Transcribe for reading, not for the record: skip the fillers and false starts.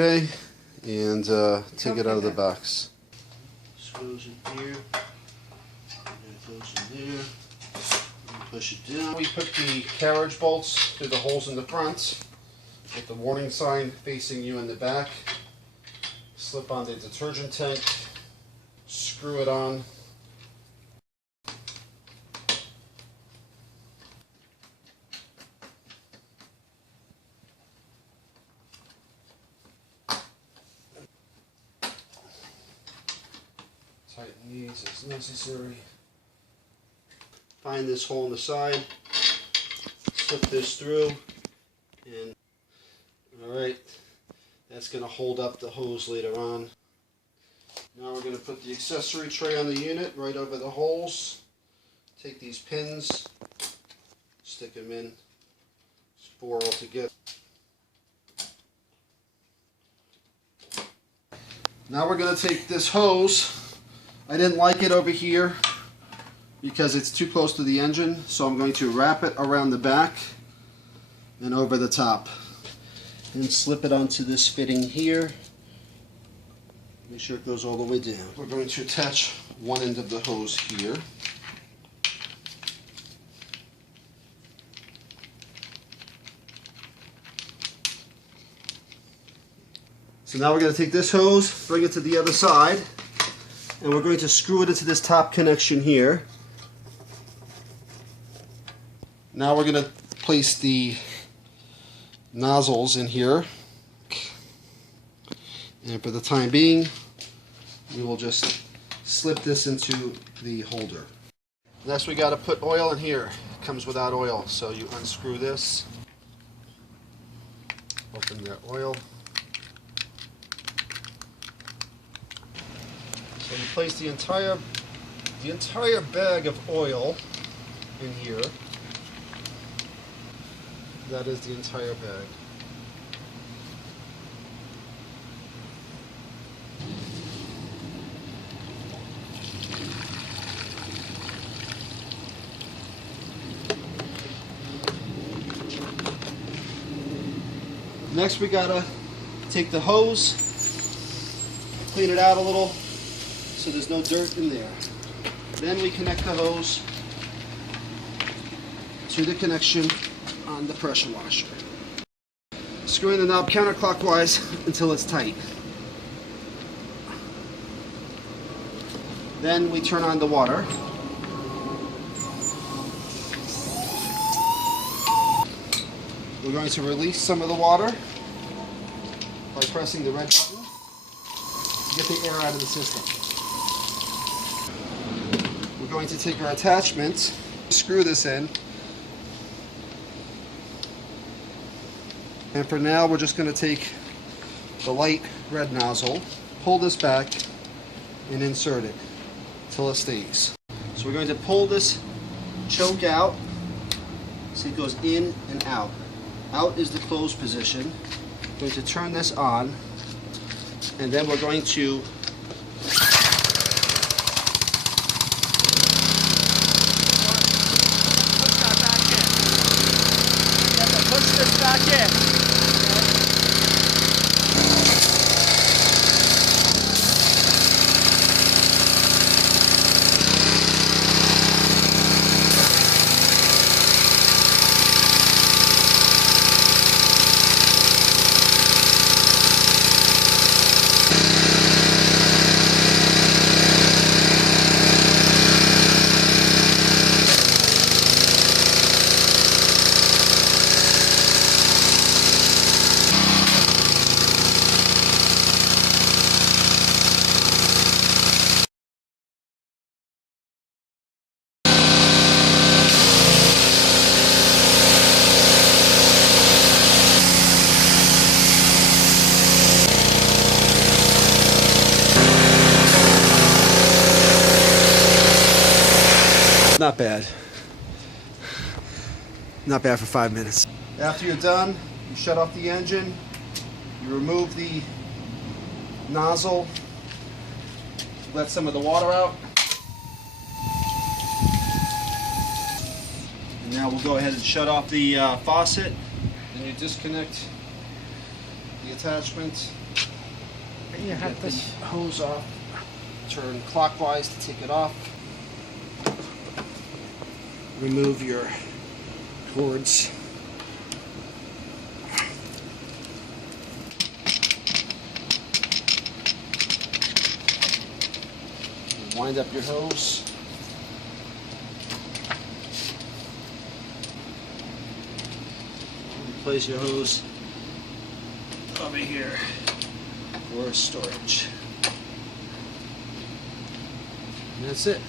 Okay, and take it out of the box. Screws in here, goes in there, and push it down. We put the carriage bolts through the holes in the front with the warning sign facing you in the back. Slip on the detergent tank, screw it on. Tighten these as necessary. Find this hole in the side, slip this through, and alright, that's going to hold up the hose later on. Now we're going to put the accessory tray on the unit right over the holes. Take these pins, stick them in, it's 4 all together. Now we're going to take this hose. I didn't like it over here because it's too close to the engine, so I'm going to wrap it around the back and over the top and slip it onto this fitting here. Make sure it goes all the way down. We're going to attach one end of the hose here. So now we're going to take this hose, bring it to the other side, and we're going to screw it into this top connection here. Now we're going to place the nozzles in here, and for the time being we will just slip this into the holder. Next we got to put oil in here. It comes without oil, so you unscrew this, open the oil. So you place the entire bag of oil in here. That is the entire bag. Next we gotta take the hose, clean it out a little so there's no dirt in there. Then we connect the hose to the connection on the pressure washer. Screwing the knob counterclockwise until it's tight. Then we turn on the water. We're going to release some of the water by pressing the red button to get the air out of the system. We're going to take our attachment, screw this in, and for now we're just going to take the light red nozzle, pull this back, and insert it until it stays. So we're going to pull this choke out so it goes in and out. Out is the closed position. We're going to turn this on, and then we're going to push this back in. Not bad. Not bad for 5 minutes. After you're done, you shut off the engine, you remove the nozzle, let some of the water out. And now we'll go ahead and shut off the faucet. Then you disconnect the attachment. you have Get to. the hose off. Turn clockwise to take it off. Remove your cords. Wind up your hose. Place your hose over here for storage. And that's it.